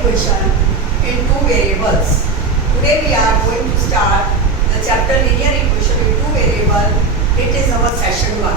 equation in two variables. Today we are going to start the chapter linear equation in two variables. It is our session 1.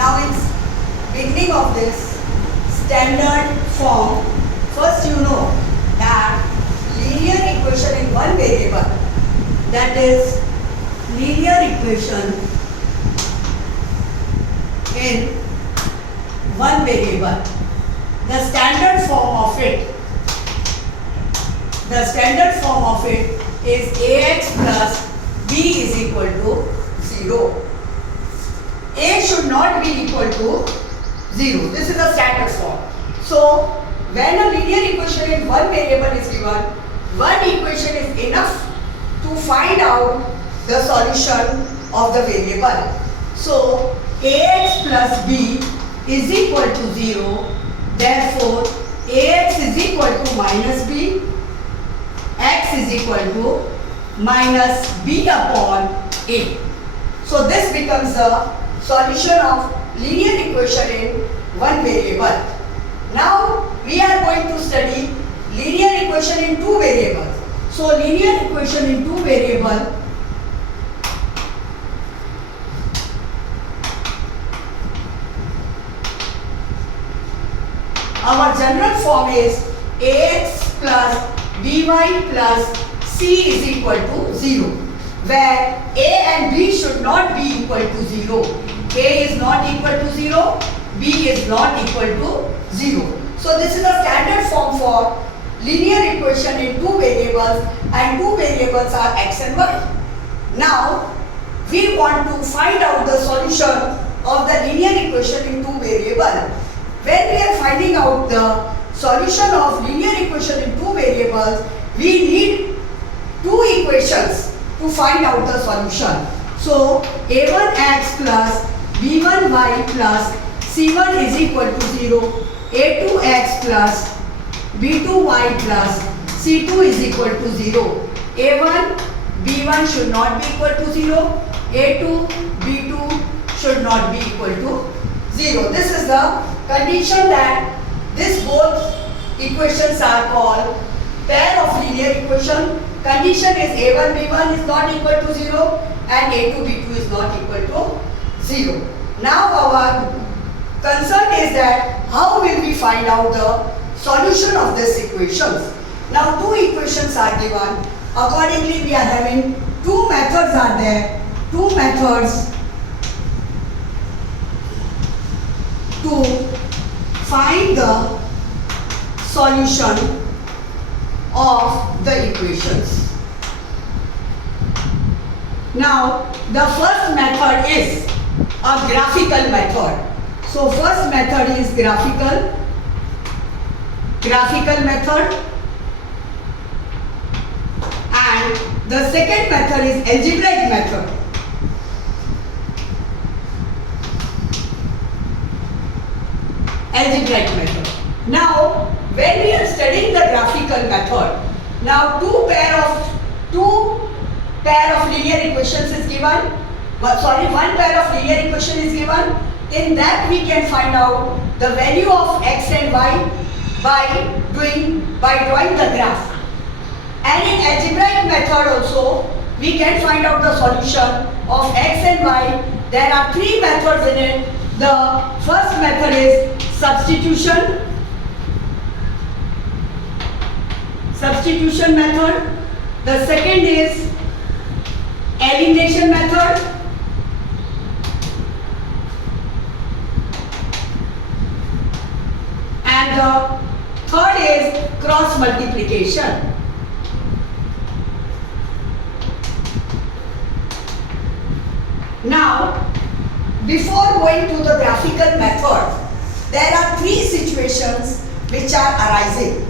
Now in beginning of this standard form, first you know that linear equation in one variable, that is linear equation in one variable. The standard form of it is ax plus b is equal to 0. A should not be equal to 0. This is the standard form. So when a linear equation in one variable is given, one equation is enough to find out the solution of the variable. So ax plus b is equal to 0. Therefore, ax is equal to minus b, x is equal to minus b upon a. So this becomes the solution of linear equation in one variable. Now we are going to study linear equation in two variables. So linear equation in two variables, our general form is ax plus by plus c is equal to 0, where a and b should not be equal to 0. A is not equal to 0, b is not equal to 0. So this is the standard form for linear equation in two variables, and two variables are x and y. Now we want to find out the solution of the linear equation in two variables. When we are finding out the solution of linear equation in two variables, we need two equations to find out the solution. So a1x plus b1y plus c1 is equal to 0, a2x plus b2y plus c2 is equal to 0. a1, b1 should not be equal to 0, a2, b2 should not be equal to 0. This is the condition that these both equations are called pair of linear equation. Condition is a1, b1 is not equal to 0 and a2, b2 is not equal to 0. Now our concern is that how will we find out the solution of these equations. Now two equations are given. Accordingly we are having two methods are there. Two methods to find the solution of the equations. Now the first method is a graphical method. So first method is graphical method, and the second method is algebraic method. Now when we are studying the graphical method, now two pair of linear equations is given. One pair of linear equation is given. In that we can find out the value of x and y by drawing the graph. And in algebraic method also we can find out the solution of x and y. There are three methods in it. The first method is substitution method. The second is elimination method. And the third is cross multiplication. Now, before going to the graphical method, there are three situations which are arising.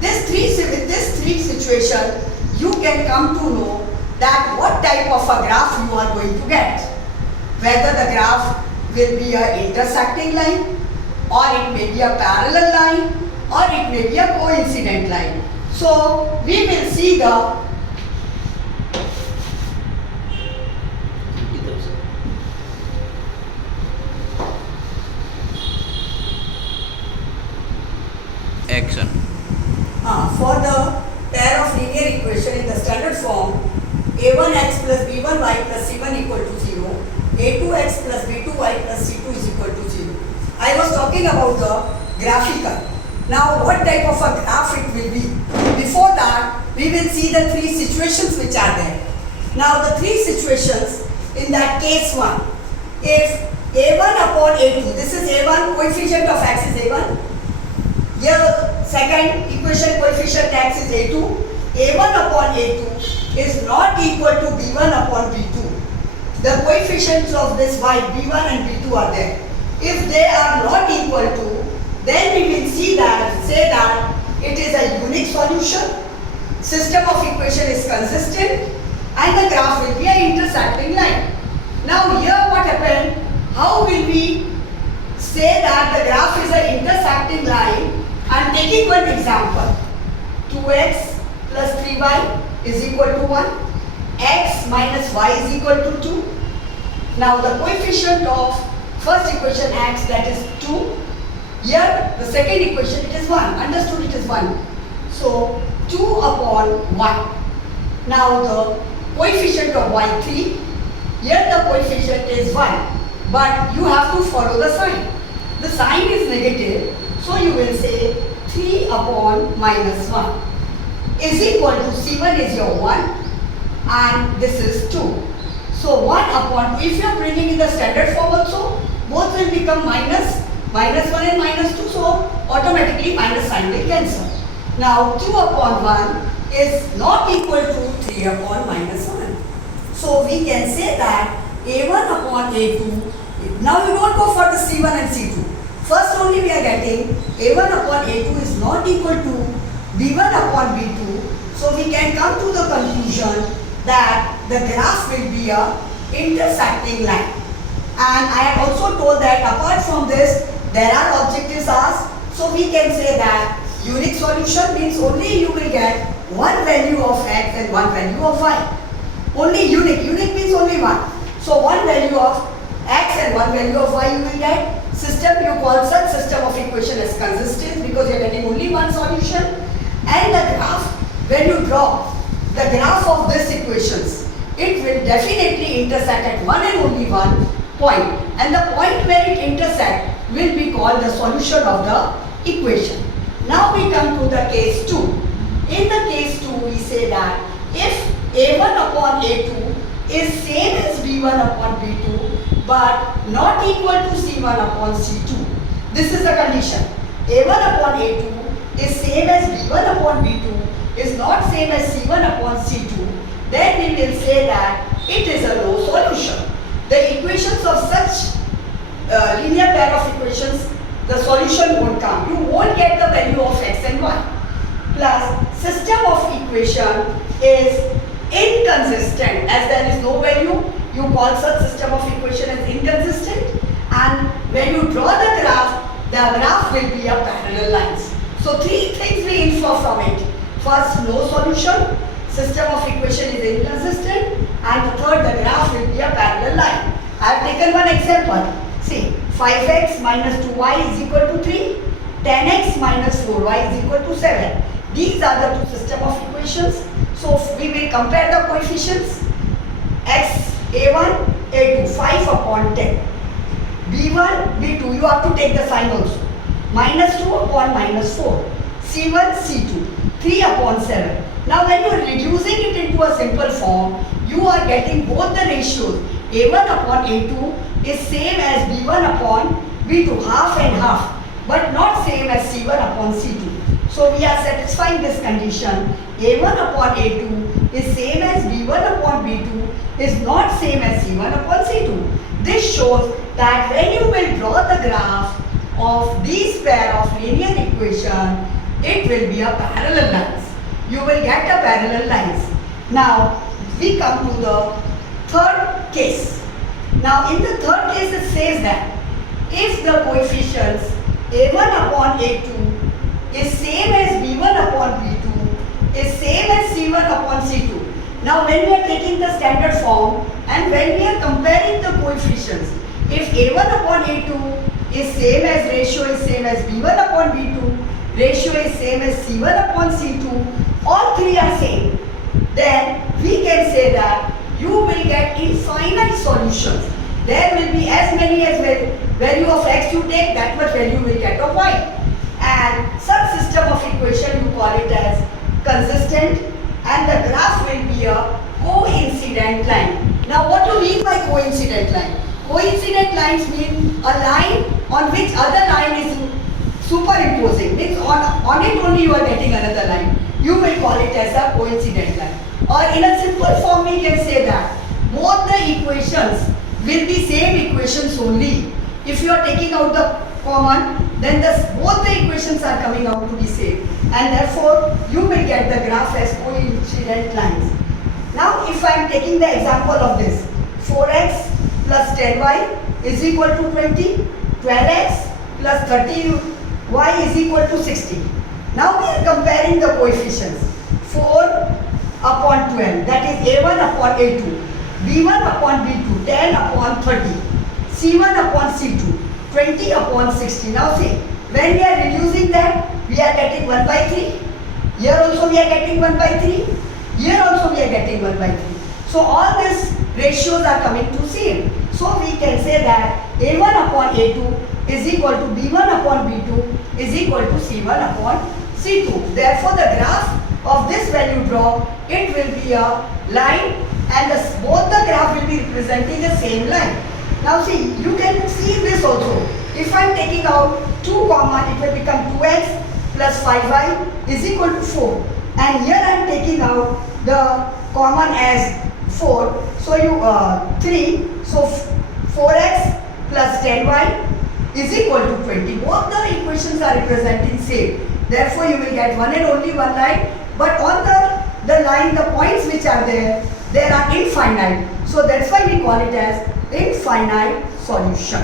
With these three situations, you can come to know that what type of a graph you are going to get. Whether the graph will be an intersecting line, or it may be a parallel line, or it may be a coincident line. So we will see the Action. For the pair of linear equation in the standard form, a1x plus b1y plus c1 equal to 0, a2x plus b2y plus c2 is equal to 0. I was talking about the graphical. Now what type of a graph it will be? Before that, we will see the three situations which are there. Now the three situations, in that case 1, if a1 upon a2, this is a1, coefficient of x is a1. Here second equation, coefficient x is a2. a1 upon a2 is not equal to b1 upon b2. The coefficients of this y, b1 and b2 are there. If they are not equal to, then we will say that it is a unique solution, system of equation is consistent, and the graph will be an intersecting line. Now here what happened? How will we say that the graph is an intersecting line? I am taking one example. 2x plus 3y is equal to 1. X minus y is equal to 2. Now the coefficient of first equation x, that is 2. Here the second equation, it is 1. Understood, it is 1. So 2 upon 1. Now the coefficient of y 3. Here the coefficient is 1. But you have to follow the sign. The sign is negative. So you will say 3 upon minus 1 is equal to c1 is your 1 and this is 2. So 1 upon 2, if you are bringing in the standard form also, both will become minus 1 and minus 2. So automatically minus sign will cancel. Now 2 upon 1 is not equal to 3 upon minus 1. So we can say that a1 upon a2, now we don't go for the c1 and c2. First only we are getting a1 upon a2 is not equal to b1 upon b2. So we can come to the conclusion that the graph will be a intersecting line. And I have also told that apart from this, there are objectives asked. So we can say that unique solution means only you will get one value of x and one value of y. Only unique. Unique means only one. So one value of x and one value of y you will get. System, you call such system of equation as consistent because you are getting only one solution. And the graph, when you draw the graph of these equations, it will definitely intersect at one and only one point. And the point where it intersects will be called the solution of the equation. Now we come to the case 2. In the case 2, we say that if a1 upon a2 is same as b1 upon b2 but not equal to c1 upon c2. This is the condition. a1 upon a2 is same as b1 upon b2 is not same as c1 upon c2. Then we will say that it is a low solution. The equations of such linear pair of equations, the solution won't come. You won't get the value of x and y. Plus system of equation is inconsistent. As there is no value, you call such system of equation as inconsistent. And when you draw the graph will be a parallel lines. So three things we infer from it. First, no solution. System of equation is inconsistent. And the third, the graph will be a parallel line. I have taken one example. See, 5x minus 2y is equal to 3. 10x minus 4y is equal to 7. These are the two system of equations. So we will compare the coefficients. X, a1, a2, 5 upon 10. b1, b2, you have to take the sign also. Minus 2 upon minus 4. c1, c2, 3 upon 7. Now when you are reducing it into a simple form, you are getting both the ratios. a1 upon a2 is same as b1 upon b2, half and half, but not same as c1 upon c2. So we are satisfying this condition. a1 upon a2 is same as b1 upon b2 is not same as c1 upon c2. This shows that when you will draw the graph of these pair of linear equation, it will be a parallel lines. You will get a parallel lines. Now we come to the third case. Now in the third case it says that if the coefficients a1 upon a2 is same as b1 upon b2 is same as c1 upon c2. Now when we are taking the standard form and when we are comparing the coefficients, if a1 upon a2 is same as ratio is same as b1 upon b2, ratio C1 upon C2, all three are same, then we can say that you will get infinite solutions. There will be as many as value of x you take, that much value will get of y. And such system of equation you call it as consistent, and the graph will be a coincident line. Now what do you mean by coincident line? Coincident lines mean a line on which other line is superimposing, means on it only you are getting another line. You will call it as a coincident line. Or in a simple form we can say that both the equations will be same equations only. If you are taking out the common, then both the equations are coming out to be same, and therefore you will get the graph as coincident lines. Now if I am taking the example of this, 4x plus 10y is equal to 20, 12x plus 30y is equal to 60. Now we are comparing the coefficients. 4 upon 12, that is a1 upon a2, b1 upon b2, 10 upon 30, c1 upon c2, 20 upon 60. Now see, when we are reducing that, we are getting 1 by 3. Here also we are getting 1 by 3. Here also we are getting 1 by 3. So all these ratios are coming to same. So we can say that a1 upon a2 is equal to b1 upon b2 is equal to c1 upon c2. Therefore the graph of this value drop, it will be a line, and both the graph will be representing the same line. Now see, you can see this also. If I am taking out 2 common, it will become 2x plus 5y is equal to 4. And here I am taking out the common as 4. So you 3. So 4x plus 10y is equal to 20. Both the equations are representing same. Therefore you will get one and only one line. But on the line, the points which are there are infinite. So that's why we call it as infinite solution.